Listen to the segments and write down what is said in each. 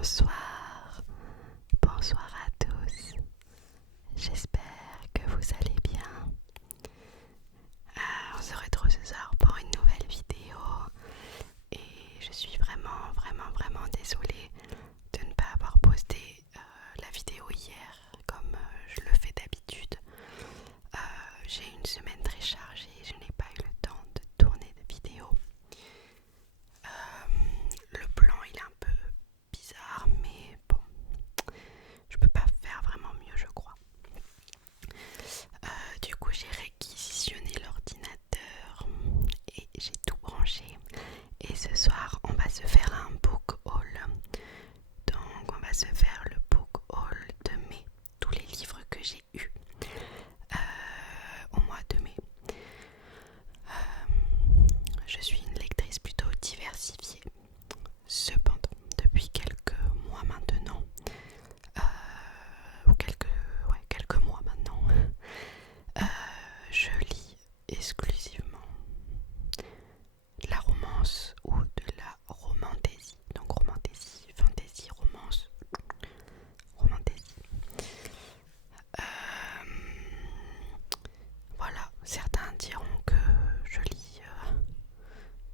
Bonsoir, bonsoir à tous. J'espère que vous allez bien. On se retrouve ce soir pour une nouvelle vidéo et je suis vraiment désolée de ne pas avoir posté la vidéo hier comme je le fais d'habitude. J'ai une semaine très chargée, je n'ai pas eu le temps de tourner de vidéo. Le plan il est un peu bizarre, mais bon, je peux pas faire vraiment mieux, je crois. Du coup, j'ai réquisitionné l'ordinateur et j'ai tout branché. Et ce soir, on va se faire un book haul. Donc, on va se faire le book haul de mai, tous les livres que j'ai eus au mois de mai. Je suis une lectrice plutôt diversifiée. Cependant, depuis quelques mois maintenant, ou quelques mois maintenant, je lis exclusivement de la romance ou de la romantésie. Donc romantésie, fantasy, romance, romantésie. Voilà, certains diront que je lis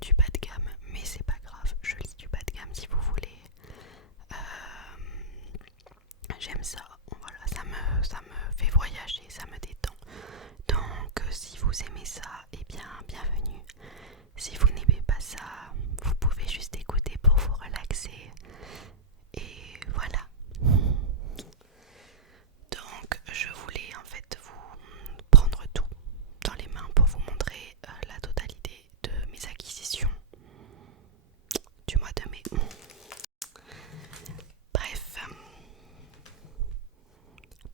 du bas de gamme, mais c'est pas grave, je lis du bas de gamme si vous voulez. J'aime ça, voilà, ça me fait voyager, ça me détend. Donc si vous aimez ça, eh bien bienvenue. Si vous n'aimez pas ça, vous pouvez juste écouter pour vous relaxer. Et voilà. Donc je voulais en fait vous prendre tout dans les mains pour vous montrer la totalité de mes acquisitions du mois de mai. Bref.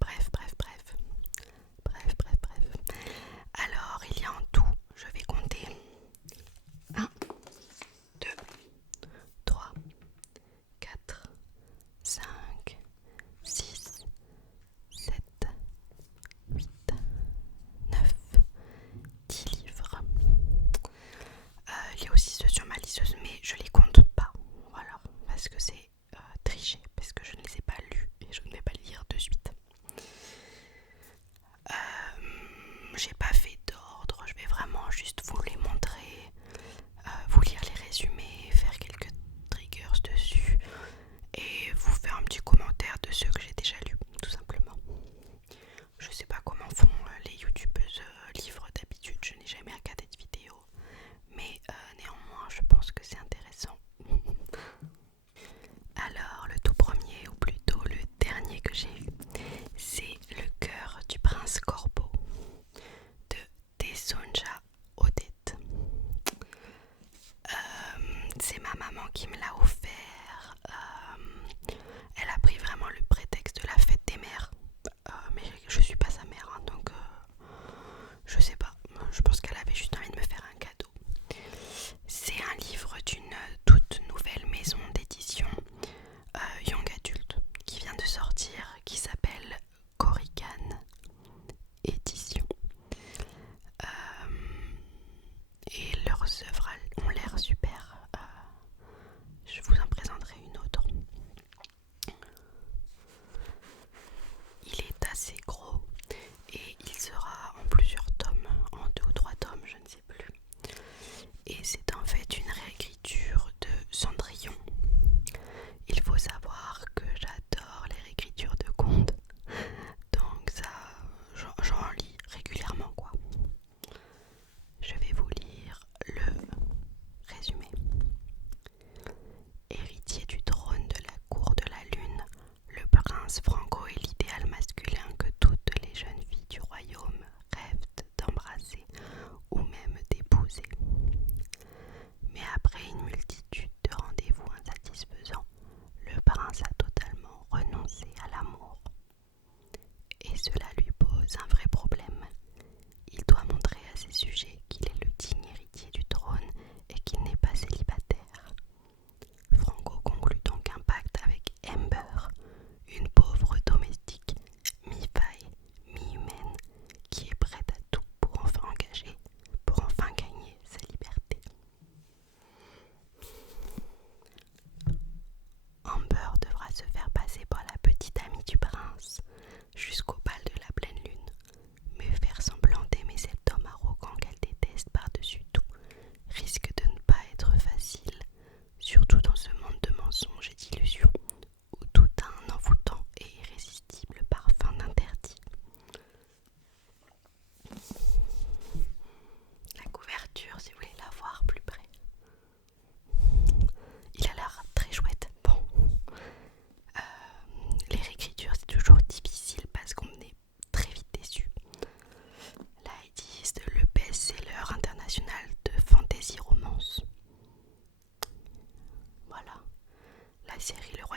Bref. Alors il y a en tout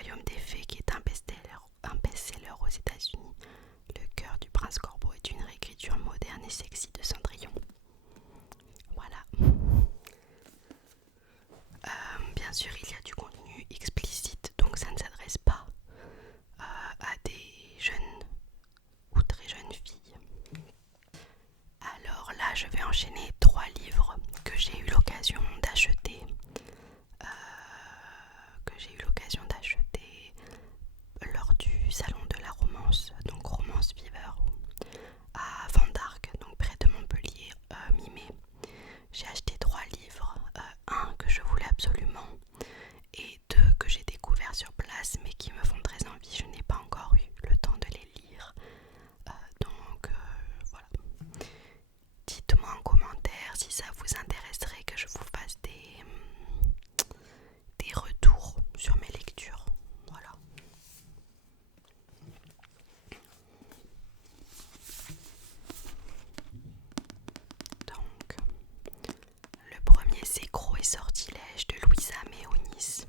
Royaume des Fées, qui est un best-seller aux États-Unis. Le cœur du prince Corbeau est une réécriture moderne et sexy de Cendrillon. Voilà. Bien sûr, il y a du contenu explicite, donc ça ne s'adresse pas à des jeunes ou très jeunes filles. Alors là, je vais enchaîner 3 livres que j'ai eu l'occasion d'acheter. Lors du salon de la romance, donc Romance Fever, à Vendargue, donc près de Montpellier, mi-mai. J'ai acheté 3 livres, un que je voulais absolument et 2 que j'ai découverts sur place mais qui me font très envie. Je n'ai pas encore eu le temps de les lire, donc voilà. Dites-moi en commentaire si ça vous intéresserait que je vous fasse des retours sur mes lectures. Voilà. Donc, le premier c'est Gros et Sortilèges de Louisa May Aunis.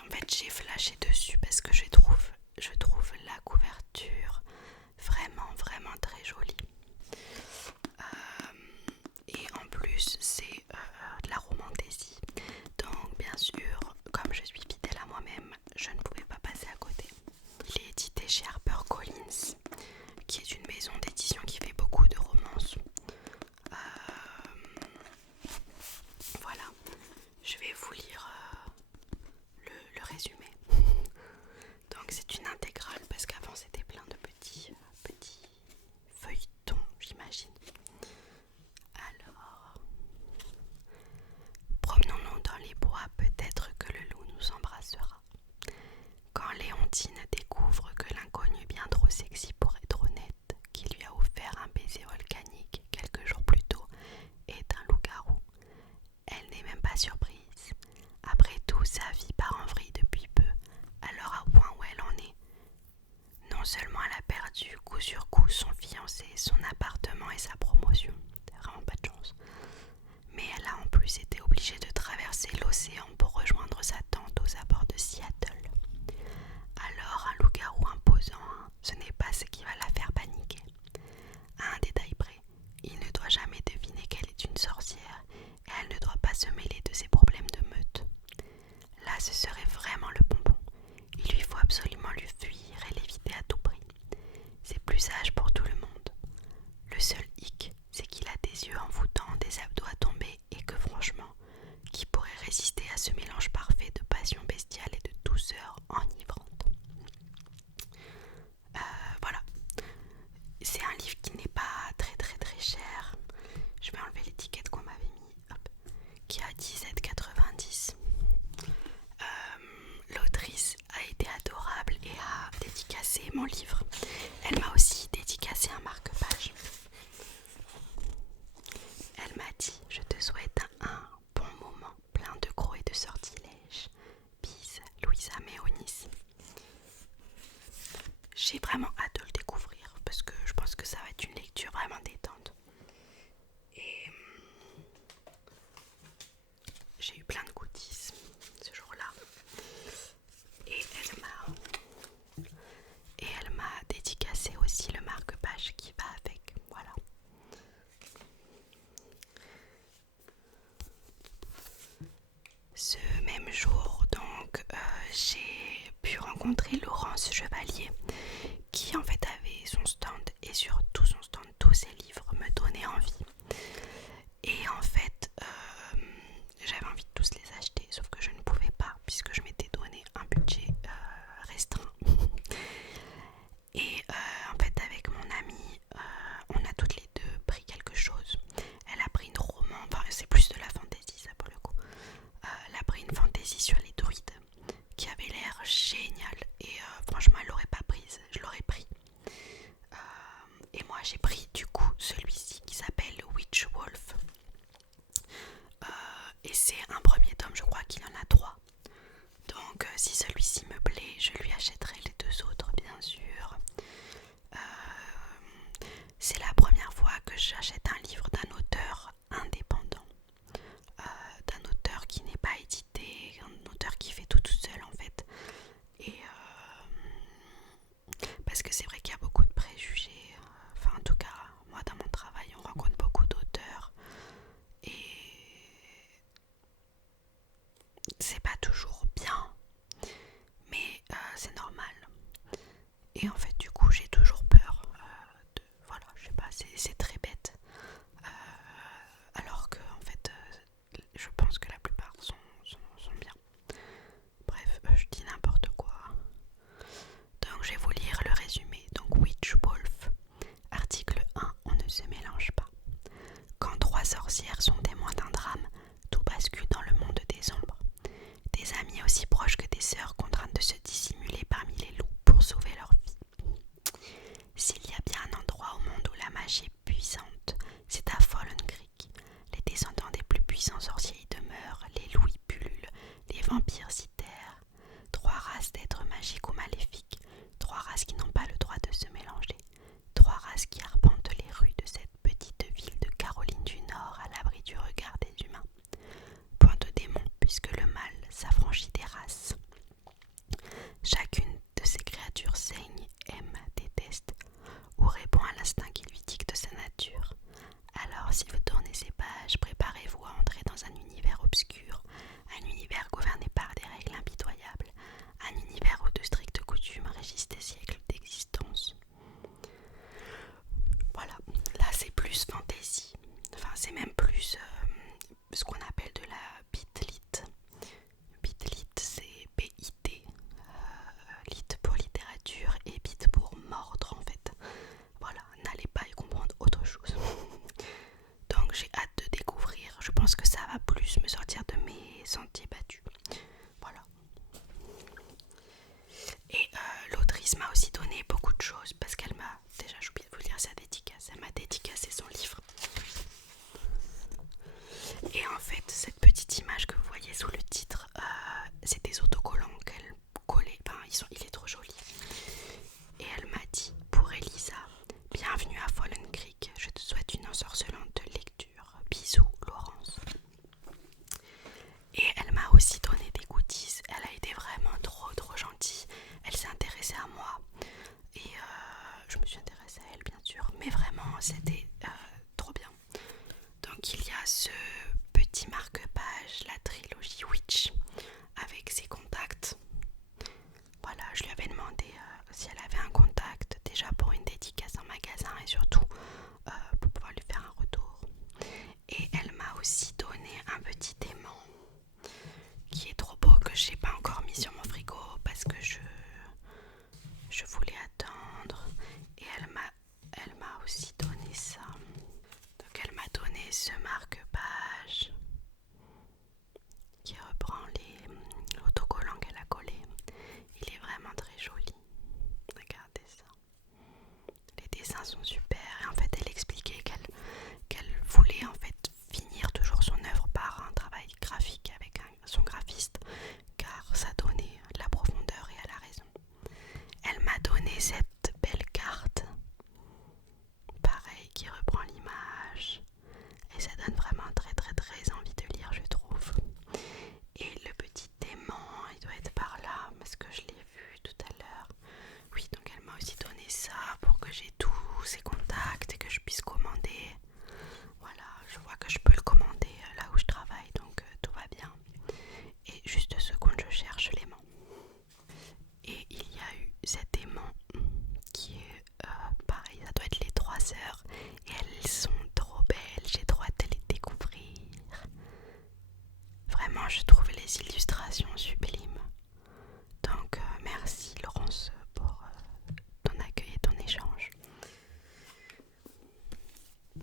En fait, j'ai flashé dessus parce que je trouve la couverture vraiment très jolie. Et en plus, c'est de la romantaisie. Donc, bien sûr, comme je suis fidèle à moi-même, je ne pouvais pas passer à côté. Il est édité chez HarperCollins, qui est une maison d'édition qui fait beaucoup de romances. Voilà, je vais vous lire le résumé. Donc c'est une intégrale parce qu'avant c'était plein de petits feuilletons, j'imagine. Alors, promenons-nous dans les bois, peut-être que le loup nous embrassera. Quand Léontine découvre que l'inconnu bien trop sexy pour être honnête, qui lui a offert un baiser volcanique quelques jours plus tôt, est un loup-garou, elle n'est même pas surprise. Après tout, sa vie part en vrille depuis peu, alors au point où elle en est. Non seulement elle a perdu coup sur coup son fiancé, son appartement et sa promotion, c'est vraiment pas de chance, mais elle a en plus été obligée de traverser l'océan pour rejoindre sa tante aux abords de Seattle. Alors un loup-garou imposant, ce n'est pas ce qui va la faire paniquer. À un détail près, il ne doit jamais deviner qu'elle est une sorcière et elle ne doit pas se mêler de ses problèmes de meute. Là, ce serait vraiment le bonbon. Il lui faut absolument lui fuir et l'éviter à tout prix. C'est plus sage pour tout le monde. Le seul hic, c'est qu'il a des yeux envoûtants, des abdos à tomber et que franchement, qui pourrait résister à ce mélange parfait de passion bestiale et de douceur enivrante. Voilà. C'est un livre qui n'est pas très cher. Je vais enlever l'étiquette qu'on m'avait mis. Hop. Qui a 17,90. L'autrice a été adorable et a dédicacé mon livre. Elle m'a aussi dédicacé un marque-page. Elle m'a dit: je te souhaite un bon moment plein de gros et de sortilèges. Bis, Louisa May Aunis. J'ai vraiment hâte de le découvrir parce que je pense que ça va être une lecture vraiment détente. Et j'ai eu plein de goodies ce jour-là. Et elle m'a dédicacé aussi le marque-page qui va avec. Voilà. Ce même jour, donc, j'ai pu rencontrer Laurence Chevalier, qui en fait avait son stand, et sur tout son stand, tous ses livres me donnaient envie. Et en fait, j'avais envie de tous les acheter, sauf que je ne pouvais pas, puisque je m'étais donné un budget restreint. Et en fait, avec mon amie, on a toutes les deux pris quelque chose. Elle a pris une roman, enfin c'est plus de la fantaisie ça pour le coup. Elle a pris une fantaisie sur les druides qui avait l'air génial et franchement elle l'aurait pas prise, je l'aurais pris. Et moi j'ai pris du coup celui-ci qui s'appelle Witch Wolf. Et c'est un premier tome, je crois qu'il y en a 3. Donc si celui-ci me plaît, je lui achèterai les 2 autres bien sûr. C'est la première fois que j'achète un livre d'un auteur indépendant, d'un auteur qui n'est pas édité, un auteur qui fait tout proches que des sœurs contraintes de se dissimuler parmi les loups pour sauver leur vie. S'il y a bien un endroit au monde où la magie est puissante, c'est à Fallen Creek. Les descendants des plus puissants sorciers y demeurent, les loups y pullulent, les vampires s'y terrent. 3 races d'êtres magiques ou maléfiques, 3 races qui n'ont pas le droit de se mélanger, 3 races qui arpentent les rues de cette petite ville de Caroline du Nord à l'abri du regard des humains. Point de démon puisque le mal s'affranchit des races. Chacune de ces créatures saigne, aime, déteste ou répond à l'instinct qui lui dicte sa nature. Alors si vous tournez ces pages, préparez-vous à entrer dans un univers obscur, un univers gouverné par des règles impitoyables, un univers où de strictes coutumes régissent des siècles d'existence. Voilà, là c'est plus fantasy, enfin c'est même plus ce qu'on appelle de la bitlit. Bitlit c'est B-I-T, lit pour littérature et bit pour mordre en fait. Voilà, n'allez pas y comprendre autre chose. Donc j'ai hâte de découvrir, je pense que ça va plus me sortir de mes sentiers battus. Voilà. Et l'autrice m'a aussi donné beaucoup de choses parce qu'elle m'a, déjà j'ai oublié de vous lire sa dédicace, elle m'a dédicacé son livre. Et en fait cette petite image que vous voyez sous le titre, c'est des autocollants qu'elle collait, enfin il est trop joli. Et elle m'a dit, pour Elisa, bienvenue à Fallen Creek, je te souhaite une ensorcelante lecture. Bisous Laurence. Et elle m'a aussi donné des goodies, elle a été vraiment trop gentille, elle s'est intéressée à moi et je me suis intéressée à elle bien sûr, mais vraiment c'était trop bien. Donc il y a ce petit marque-page, la trilogie Witch, avec ses contacts. Voilà, je lui avais demandé si elle avait un contact déjà pour une dédicace en magasin et surtout pour pouvoir lui faire un retour. Et elle m'a aussi donné un petit aimant qui est trop beau que j'ai pas encore mis sur mon frigo parce que je voulais attendre. Et elle m'a aussi donné ça. Donc elle m'a donné ce marque-page qui reprend l'autocollant qu'elle a collé. Il est vraiment très joli. Regardez ça. Les dessins sont super. Et en fait, elle expliquait qu'elle voulait en fait finir toujours son œuvre par un travail graphique avec son graphiste, car ça donnait de la profondeur et elle a raison. Elle m'a donné cette belle carte, pareil, qui reprend l'image et ça donne vraiment très envie de lire, je trouve. Et le petit aimant, il doit être par là parce que je l'ai vu tout à l'heure. Oui, donc elle m'a aussi donné ça pour que j'ai tous ses contacts et que je puisse commander. Voilà, je vois que je peux le commander là où je travaille, donc tout va bien. Et juste 2 secondes, je cherche l'aimant. Et il y a eu cet aimant qui est pareil, ça doit être les 3 sœurs. Et elles sont trop belles, j'ai trop hâte de les découvrir. Vraiment, je trouve les illustrations sublimes. Donc merci Laurence pour ton accueil et ton échange.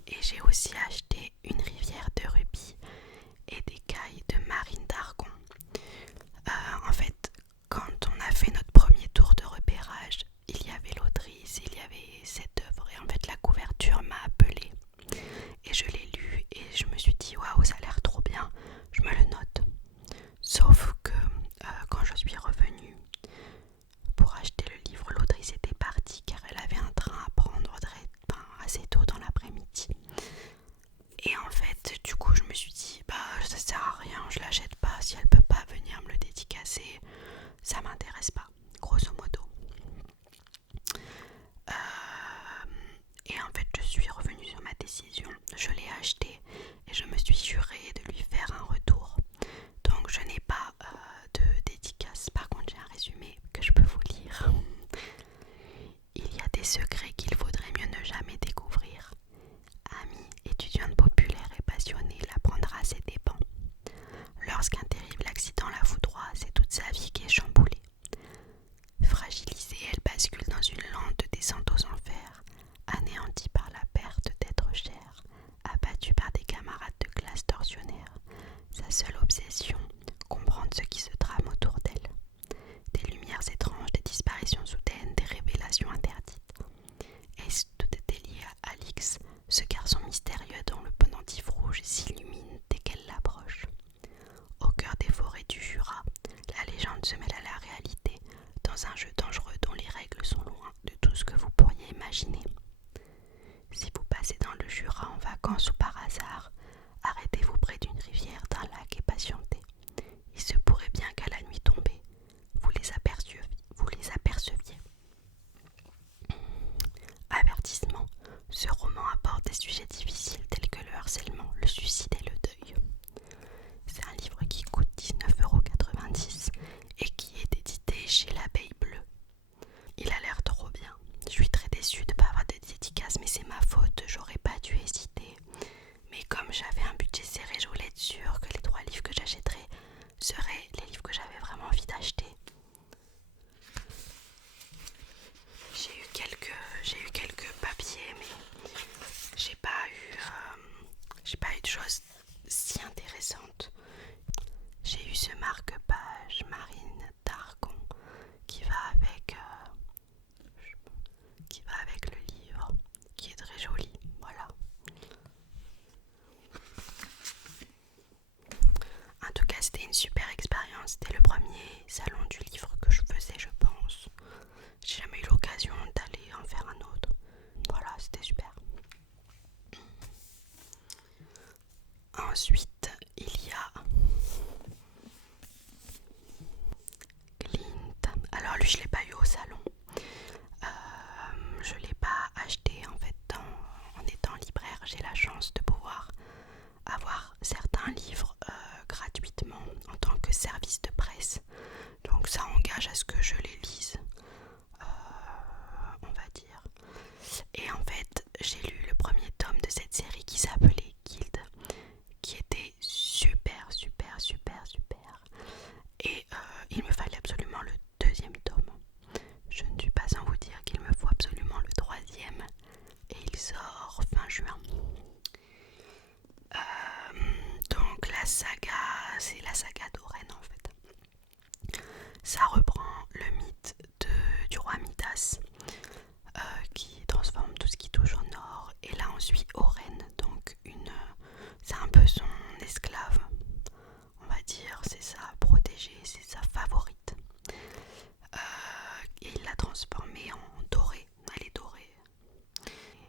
Et j'ai aussi acheté une rivière de rubis et des cailles de marine d'argon. En fait, quand on a fait notre premier tour de repérage, il y avait l'autrice, il y avait cette œuvre et en fait la couverture m'a appelée. Et je l'ai lu et je me suis dit waouh, ça a l'air trop bien, je me le note. Sauf que quand je suis revenue pour acheter le livre, l'autrice était partie car elle avait un train à prendre assez tôt dans l'après-midi. Et en fait, du coup, je me suis dit, bah ça sert à rien, je l'achète pas. Si elle peut pas venir me le dédicacer, ça m'intéresse pas, grosso modo. Et en fait, je suis revenue sur ma décision. Je l'ai acheté et je me suis jurée de lui faire un retour. Donc, je n'ai pas de dédicace. Par contre, j'ai un résumé que je peux vous lire. Il y a des secrets qu'il vaudrait mieux ne jamais découvrir. Amie, étudiante populaire et passionnée, l'apprendra à ses dépens. Lorsqu'un terrible accident la foudroie, c'est toute sa vie qui est chamboulée. Fragilisée, elle bascule dans une lente descente aux enfers, anéantie par la perte d'êtres chers, abattue par des camarades de classe tortionnaires. Sa seule obsession, comprendre ce qui se trame autour d'elle. histoires étranges, des disparitions soudaines, des révélations interdites. Et tout était lié à Alix, ce garçon mystérieux dont le pendentif rouge s'illumine dès qu'elle l'approche. Au cœur des forêts du Jura, la légende se mêle à la réalité, dans un jeu dangereux dont les règles sont loin de tout ce que vous pourriez imaginer. Si vous passez dans le Jura en vacances ou par hasard, arrêtez-vous près d'une rivière, d'un lac et patientez. Il se pourrait bien qu'à la nuit tombée, vous les aperceviez. Avertissement, ce roman aborde des sujets difficiles tels que le harcèlement, le suicide et le deuil. C'est un livre qui coûte 19,90 € et qui est édité chez l'Abeille Bleue. Il a l'air trop bien. Je suis très déçue de ne pas avoir de dédicace, mais c'est ma faute, j'aurais pas dû hésiter. Mais comme j'avais un budget serré, je voulais être sûre que les 3 livres que j'achèterais seraient les livres que j'avais vraiment envie d'acheter. J'ai eu quelques papiers, mais j'ai pas eu de choses si intéressantes. J'ai eu ce marque-page Marine d'Argon qui va avec le livre, qui est très joli. Voilà. En tout cas, c'était une super expérience. C'était le premier salon du livre que je faisais, je pense. J'ai jamais eu l'occasion d'aller en faire un autre. Voilà, c'était super. Ensuite, il y a Clint. Alors lui, je l'ai pas eu au salon. Je l'ai pas acheté en fait en étant libraire. J'ai la chance de pouvoir avoir certains livres gratuitement en tant que service de presse. Donc ça engage à ce que je les lise, on va dire. Et en fait, j'ai lu le premier tome de cette série qui s'appelait Guild, qui était super, super, super, super. Et il me fallait absolument le 2e tome. Je ne suis pas sans vous dire qu'il me faut absolument le 3e. Et il sort fin juin. Donc la saga, c'est la saga d'Oren en fait. Ça reprend le mythe du roi Midas qui transforme tout ce qui touche au nord. Et là on suit Oren, donc c'est un peu son esclave, on va dire, c'est sa protégée, c'est sa favorite. Et il l'a transformée en dorée, elle est dorée.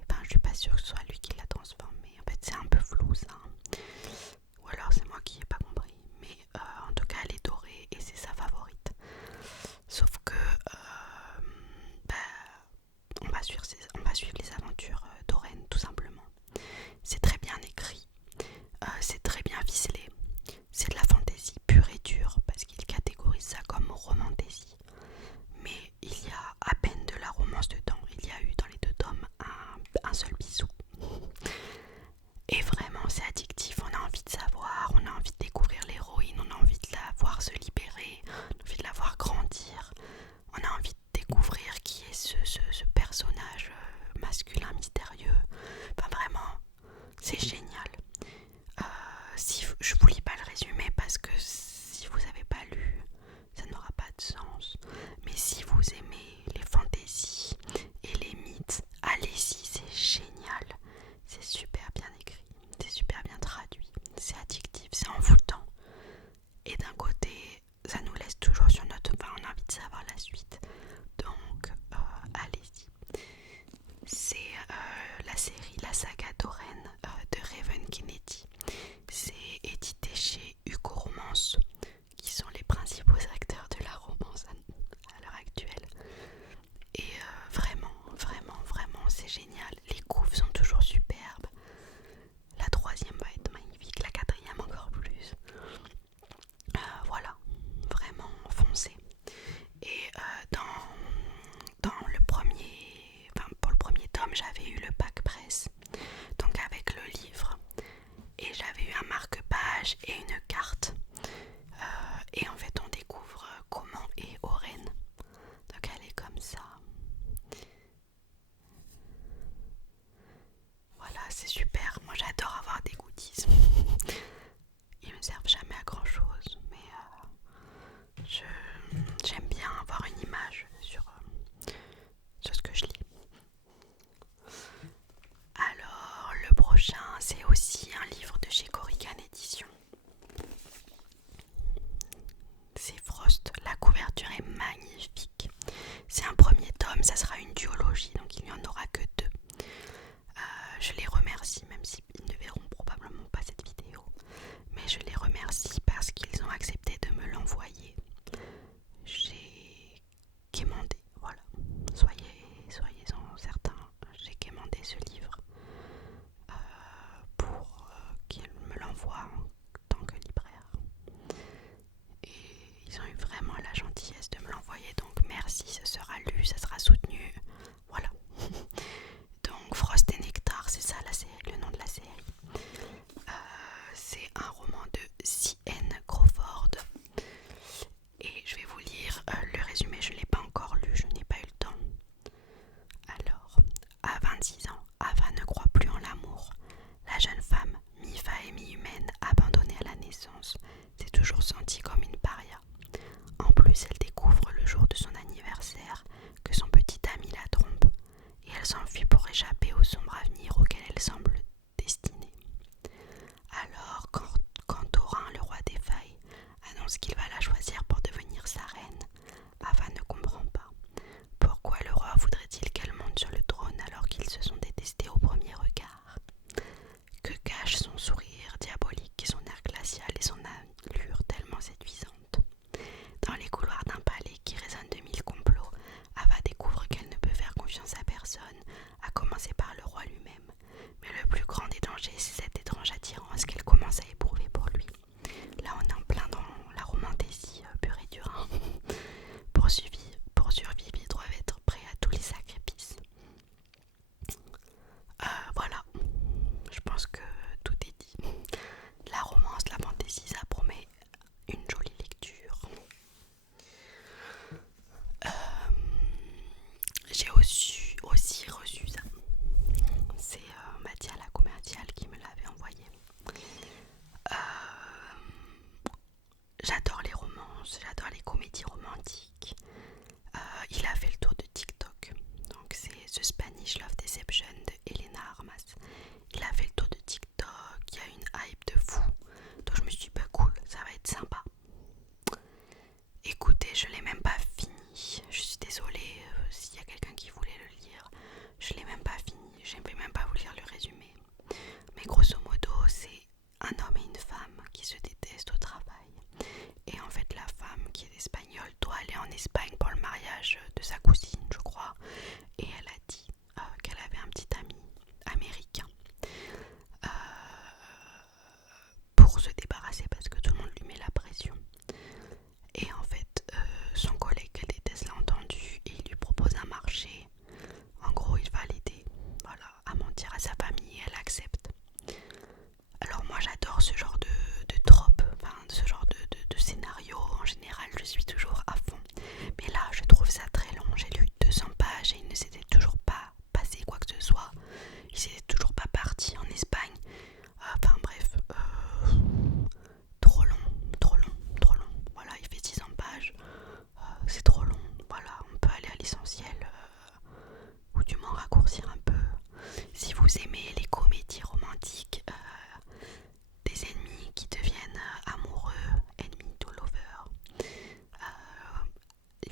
Enfin, je suis pas sûre que ce soit lui qui l'a transformée, en fait c'est un peu flou ça. Ou alors c'est moi qui n'ai pas compris, mais en tout cas elle est dorée et c'est sa favorite. Sauf que on va suivre les aventures d'Oren tout simplement. C'est très bien écrit, c'est très bien ficelé, c'est de la fantaisie pure et dure parce qu'il catégorise ça comme romantésie. Mais il y a à peine de la romance dedans, il y a eu dans les 2 tomes un seul bisou. Et vraiment c'est addictif, on a envie de savoir, on a envie de découvrir l'héroïne, on a envie de la voir se libérer, on a envie de la voir grandir, on a envie de découvrir qui est ce personnage masculin mystérieux. Enfin vraiment, c'est génial. Je vous lis pas le résumé parce que si vous n'avez pas lu, ça n'aura pas de sens.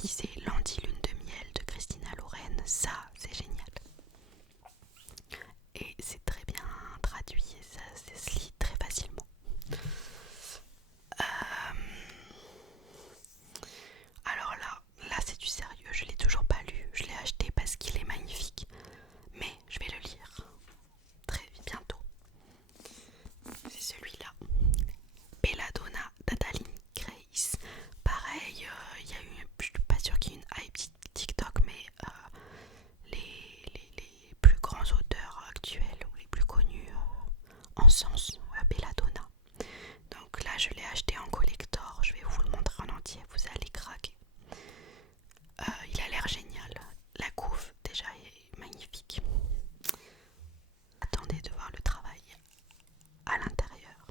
lisez L'Anti-Lune de Miel de Christina Loren, ça c'est génial. Et c'est très bien traduit et ça se lit très facilement. Alors là c'est du sérieux, je l'ai toujours pas lu, je l'ai acheté parce qu'il est magnifique, mais je vais le lire très bientôt. C'est celui-là, Belladonna d'Adaline Grace. Pareil, je suis pas sûre qu'il y ait une hype TikTok, mais les plus grands auteurs actuels ou les plus connus en sens Belladonna. Donc là je l'ai acheté en collector, je vais vous le montrer en entier, vous allez craquer. Il a l'air génial, la couve déjà est magnifique. Attendez de voir le travail à l'intérieur.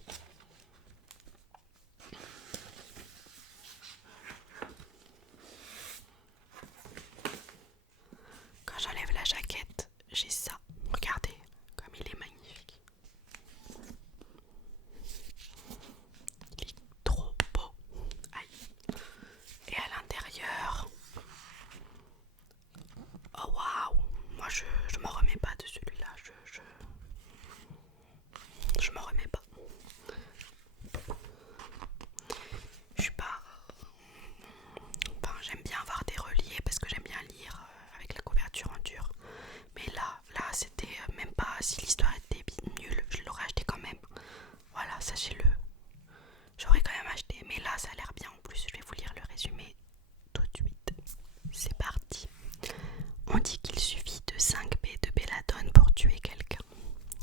Quand j'enlève la jaquette, j'ai ça. Regardez comme il est magnifique. Il est trop beau. Aïe. Et à l'intérieur, oh waouh, moi je m'en remets pas de celui-là. Je m'en remets pas. Je suis pas. Enfin, j'aime bien avoir des reliés parce que j'aime bien lire avec la couverture en dur. Mais là c'était même pas, si l'histoire était nulle, je l'aurais acheté quand même. Voilà, sachez-le. J'aurais quand même acheté, mais là ça a l'air bien en plus. Je vais vous lire le résumé tout de suite. C'est parti. On dit qu'il suffit de 5 baies de belladone pour tuer quelqu'un.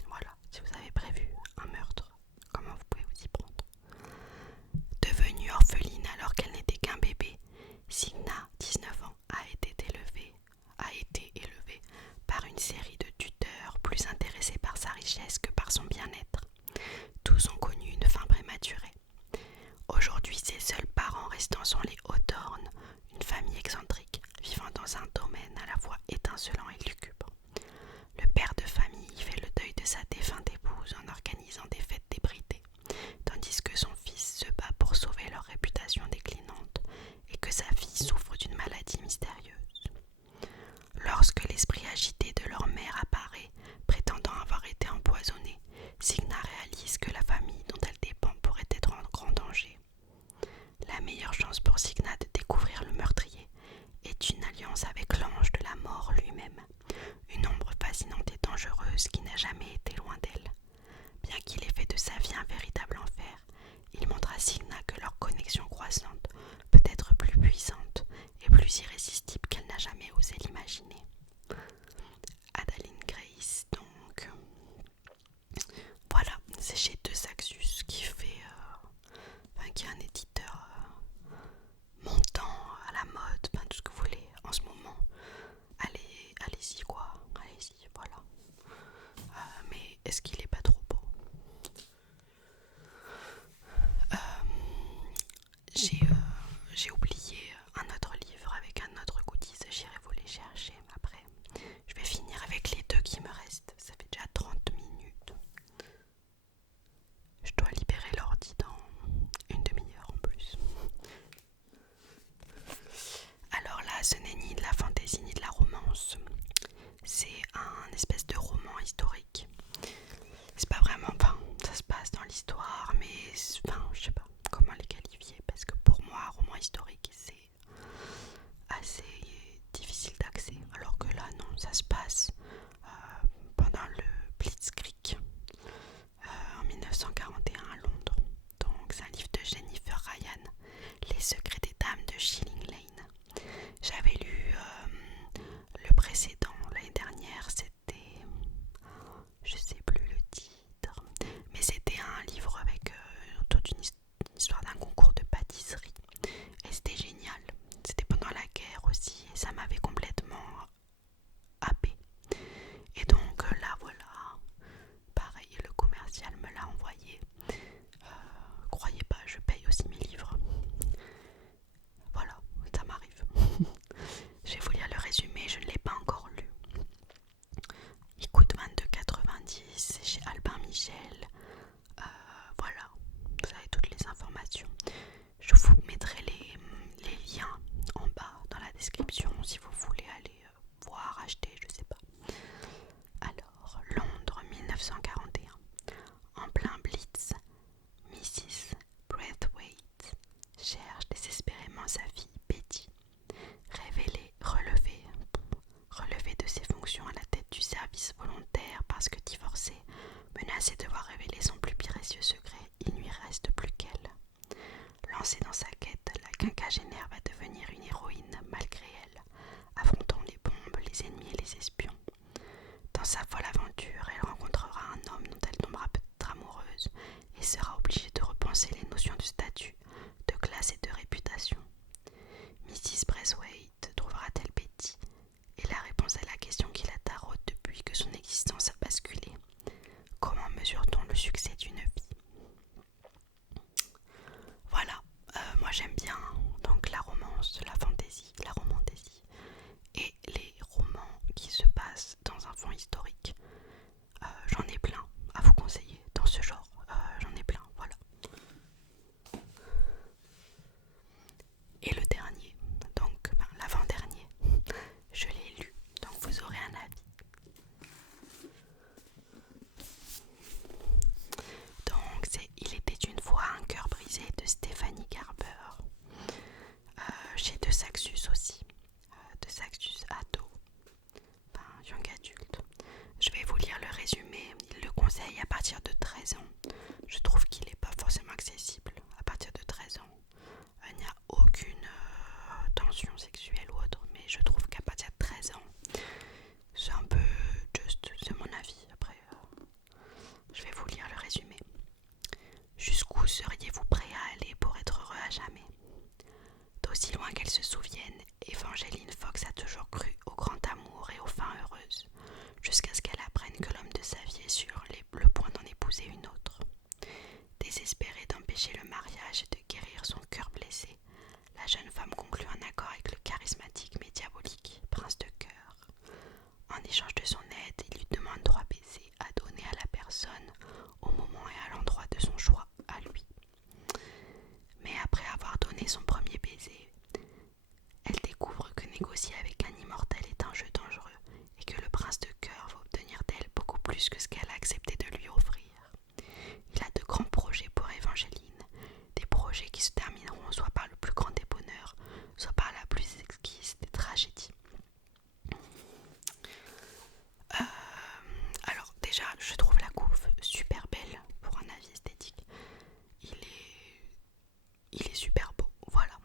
Voilà, si vous avez prévu un meurtre, comment vous pouvez vous y prendre. Devenue orpheline alors qu'elle n'était qu'un bébé, Signa, 19 ans, a été élevée par une série de tuteurs plus intéressés par sa richesse que par son bien-être. Tous ont connu une fin prématurée. Aujourd'hui, ses seuls parents restants sont les Hawthorne, une famille excentrique vivant dans un domaine à la fois étincelant et lugubre. Le père de famille fait le deuil de sa défunte épouse en organisant des fêtes débridées, tandis que son fils se bat pour sauver leur réputation déclinante et que sa fille souffre d'une maladie mystérieuse. Lorsque l'esprit agité de leur mère apparaît, prétendant avoir été empoisonné, Signa réalise que la famille dont elle dépend pourrait être en grand danger. La meilleure chance pour Signa de découvrir le meurtrier est une alliance avec l'ange de la mort lui-même, une ombre fascinante et dangereuse qui n'a jamais été loin d'elle. Bien qu'il ait fait de sa vie un véritable enfer, il montre à Signa que leur connexion croissante peut être plus puissante et plus irrésistible qu'elle n'a jamais osé l'imaginer. Adaline Grace, donc voilà, c'est chez Deux Axus qui qui est un éditeur montant à la mode, tout ce que vous voulez en ce moment. Allez-y quoi, allez-y, voilà. Mais est-ce qu'il est pas trop beau? J'ai oublié un autre livre avec un parce que divorcé, menacé de voir révéler son plus précieux secret, il ne lui reste plus qu'elle. Lancée dans sa quête, la quinquagénaire va devenir une héroïne malgré elle, affrontant les bombes, les ennemis et les espions. Dans sa folle aventure, elle rencontrera un homme dont elle tombera peut-être amoureuse et sera obligée de repenser les notions de statut, de classe et de réputation. Mrs. Braithwaite trouvera-t-elle Betty? Et la réponse à la question qui la taraude depuis que son existence a basculé. Comment mesure-t-on le succès d'une vie? Voilà, moi j'aime bien donc la romance, la fantasy, la romantaisie et les romans qui se passent dans un fond historique. J'en ai plein à vous conseiller dans ce genre, j'en ai plein, voilà. Et le dernier, donc l'avant-dernier, je l'ai lu, donc vous aurez un avis. Donc c'est Il était une fois un cœur brisé de Stéphanie Garber, chez De Saxus aussi, De Saxus ado, enfin young adulte. Je vais vous lire le résumé. Il le conseille à partir de 13 ans. Je trouve qu'il n'est pas forcément accessible à partir de 13 ans. Il n'y a aucune tension sexuelle ou autre, mais je trouve qu'à partir de 13 ans, c'est un peu juste, c'est mon avis. Après, je vais vous lire le résumé. Jusqu'où seriez-vous prêt à aller pour être heureux à jamais? D'aussi loin qu'elle se souvienne, Evangeline Fox a toujours cru au grand amour et aux fins heureuses, jusqu'à ce qu'elle apprenne que l'homme de sa vie est sur le point d'en épouser une autre. Désespérée d'empêcher le mariage et de guérir son cœur blessé, la jeune femme conclut un accord avec le charismatique mais diabolique prince de cœur. En échange de son aide, il lui demande 3 baisers à donner à la personne au moment et à l'endroit de son choix à lui. Mais après avoir donné son premier baiser, elle découvre que négocier avec un immortel est un jeu dangereux et que le prince de cœur va obtenir d'elle beaucoup plus que ce qu'elle a accepté de lui offrir. Il a de grands projets pour Evangeline, des projets qui se termineront soit par le plus grand des bonheurs, soit par la plus exquise des tragédies. Alors déjà, je trouve la couve super belle pour un avis esthétique. Il est super beau, voilà.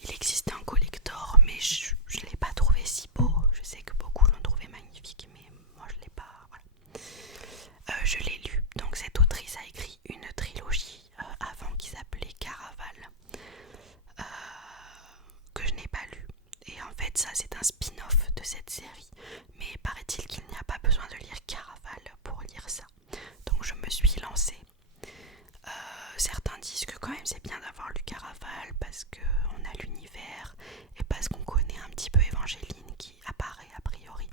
Il existait un collector, mais je ne l'ai pas trouvé si beau. Je sais que beaucoup l'ont trouvé magnifique, mais moi je ne l'ai pas, voilà. Je l'ai lu, donc cette autrice a écrit une trilogie avant qui s'appelait Caraval, que je n'ai pas lu. Et en fait ça c'est un spin-off de cette série, mais paraît-il qu'il n'y a pas besoin de lire Caraval pour lire ça. Donc je me suis lancée. Certains disent que quand même c'est bien d'avoir lu Caraval parce qu'on a l'univers et parce qu'on connaît un petit peu Evangeline qui apparaît a priori.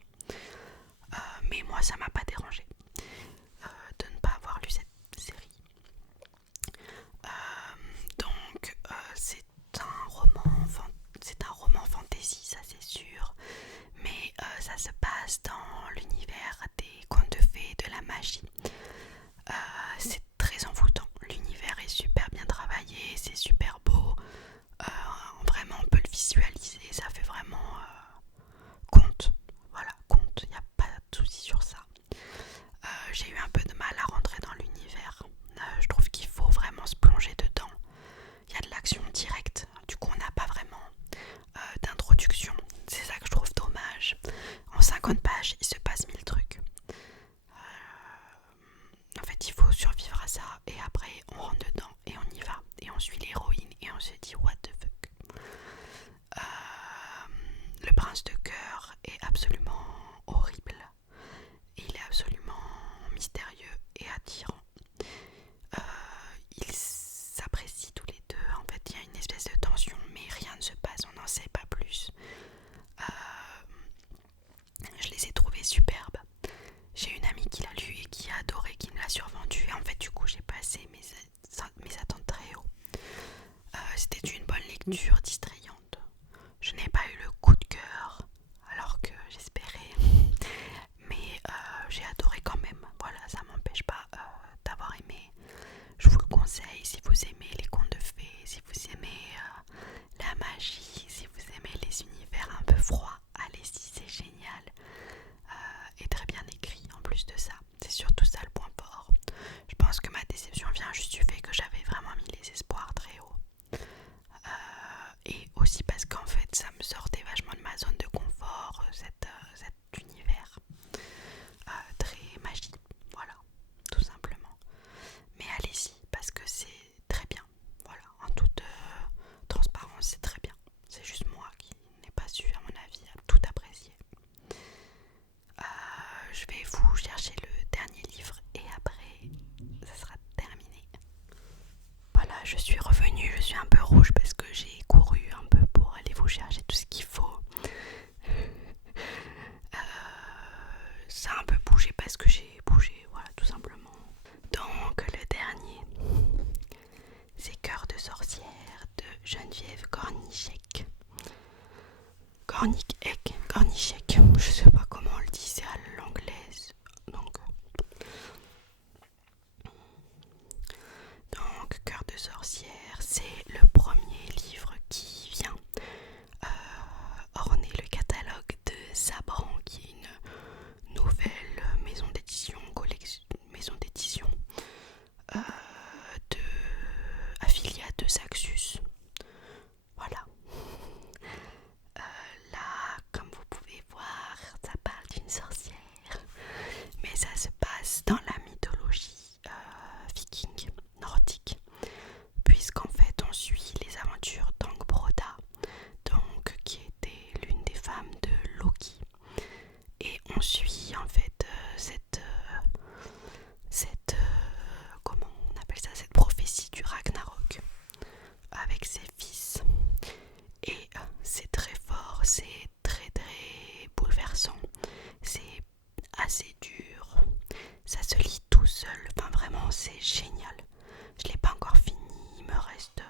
Mais moi ça m'a pas dérangé de ne pas avoir lu cette série. Donc c'est un roman fantasy, ça c'est sûr, mais ça se passe dans l'univers des contes de fées et de la magie. C'est très envoûtant, l'univers est super bien travaillé, c'est super beau, vraiment on peut le visualiser, ça fait vraiment conte, voilà, conte, il n'y a pas de souci sur ça. J'ai eu un peu de mal à rentrer dans l'univers, je trouve qu'il faut vraiment se plonger dedans, il y a de l'action directe, du coup on n'a pas vraiment d'introduction, c'est ça que je trouve dommage. En 50 pages il se passe 1000 trucs. En fait il faut survivre à ça et après on rentre dedans et on y va et on suit l'héroïne et on se dit what the fuck. Le prince de cœur est absolument horrible, il est absolument mystérieux et attirant. Ils s'apprécient tous les deux, en fait il y a une espèce de tension mais rien ne se passe, on n'en sait pas plus. Je les ai trouvés fougères, j'ai tout ce qu'il faut. Ça a un peu bougé parce que j'ai bougé, voilà, tout simplement. Donc le dernier, c'est Cœur de sorcière de Geneviève Kornichek. Kornichek, je sais pas comment on le dit, c'est à l'anglaise. Donc Cœur de sorcière, c'est le premier livre qui vient orner le catalogue de Sabran, qui est une nouvelle maison d'édition, euh, affiliée à De Saxus. Voilà. Là, comme vous pouvez voir, ça parle d'une sorcière, mais ça se passe dans la mythologie viking, nordique, puisqu'en fait on suit les aventures d'Angbroda, donc qui était l'une des femmes de Loki, et on suit en fait comment on appelle ça, cette prophétie du Ragnarok avec ses fils. Et c'est très fort, c'est très très bouleversant, c'est assez dur, ça se lit tout seul, enfin vraiment c'est génial. Je l'ai pas encore fini, il me reste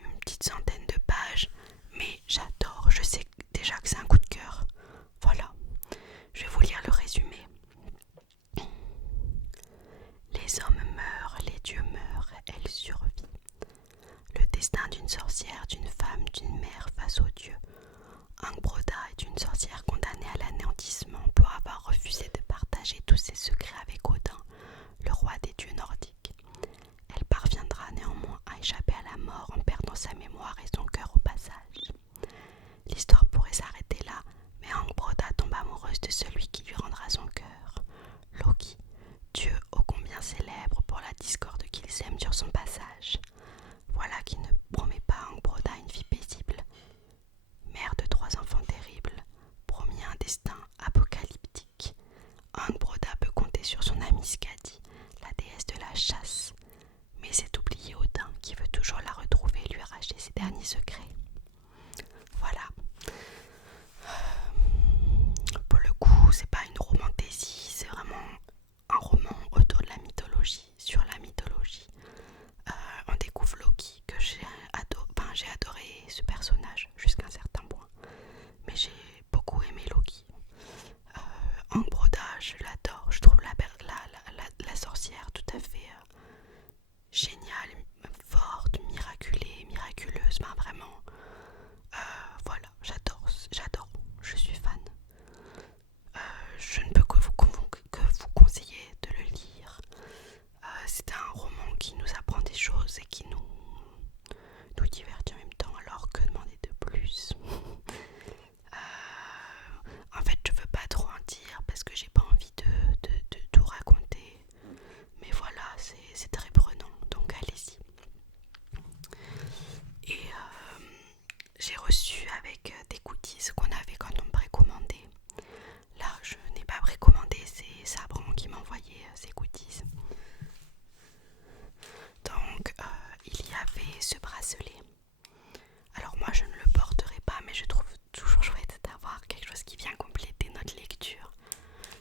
une petite centaine de pages, mais j'adore, je sais déjà que c'est un coup de cœur. Voilà, je vais vous lire le résumé. Les hommes meurent, les dieux meurent, elle survit. Le destin d'une sorcière, d'une femme, d'une mère face aux dieux. Angbroda est une sorcière condamnée à l'anéantissement pour avoir refusé de partager tous ses secrets avec Odin, le roi des dieux nordiques. Elle parviendra néanmoins à échapper à la mort en perdant sa mémoire et son cœur au passage. L'histoire pourrait s'arrêter là, mais Angbroda tombe amoureuse de celui qui lui rendra son cœur, Loki, dieu ô combien célèbre pour la discorde qu'il sème sur son passage. Voilà qui ne promet pas à Angbroda une vie paisible. Mère de 3 enfants terribles, promis un destin apocalyptique, Angbroda peut compter sur son amie Skadi, la déesse de la chasse, mais c'est oublier Odin qui veut toujours la retrouver et lui arracher ses derniers secrets. Voilà. Pour le coup, c'est pas une romantésie, c'est vraiment un roman autour de la mythologie, sur la mythologie. On découvre Loki, que j'ai adoré ce personnage jusqu'à un certain point, mais j'ai beaucoup aimé Loki. Angbroda, je l'adore, je trouve la sorcière tout à fait géniale, forte, miraculeuse, ben vraiment, voilà, j'adore, je suis fan. Je ne peux que vous conseiller de le lire. C'est un roman qui nous apprend des choses et qui nous divertit en même temps, alors que demander de plus. En fait, je veux pas trop en dire parce que j'ai pas envie de tout raconter. Mais voilà, c'est très prenant, donc allez-y. Et j'ai reçu avec des goodies qu'on avait quand on précommandait. Là, je n'ai pas précommandé, c'est Sabran qui m'a envoyé ces goodies. Donc, il y avait ce bracelet. Alors moi, je ne le porterai pas, mais je trouve toujours chouette d'avoir quelque chose qui vient compléter notre lecture.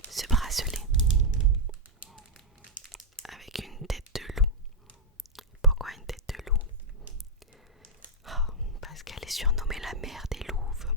Ce bracelet avec une tête de loup. Pourquoi une tête de loup? Oh, parce qu'elle est surnommée la mère des louves.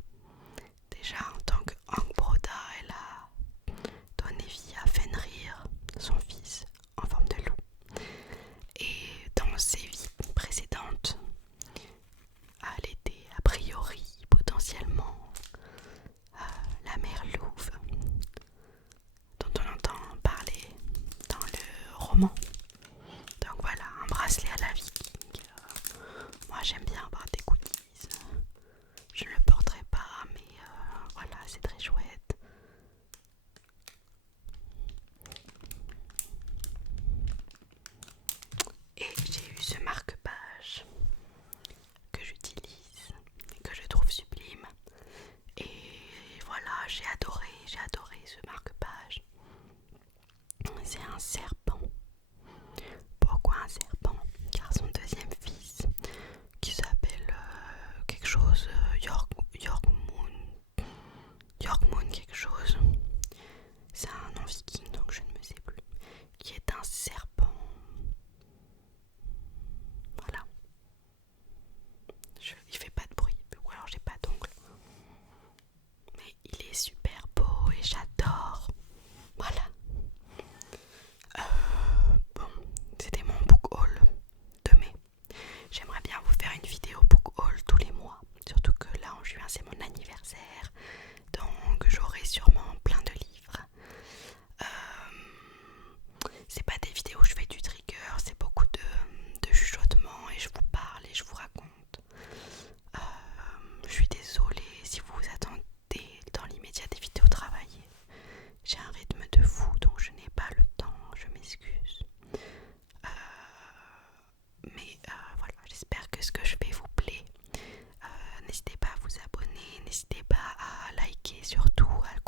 n'hésitez pas à liker, surtout à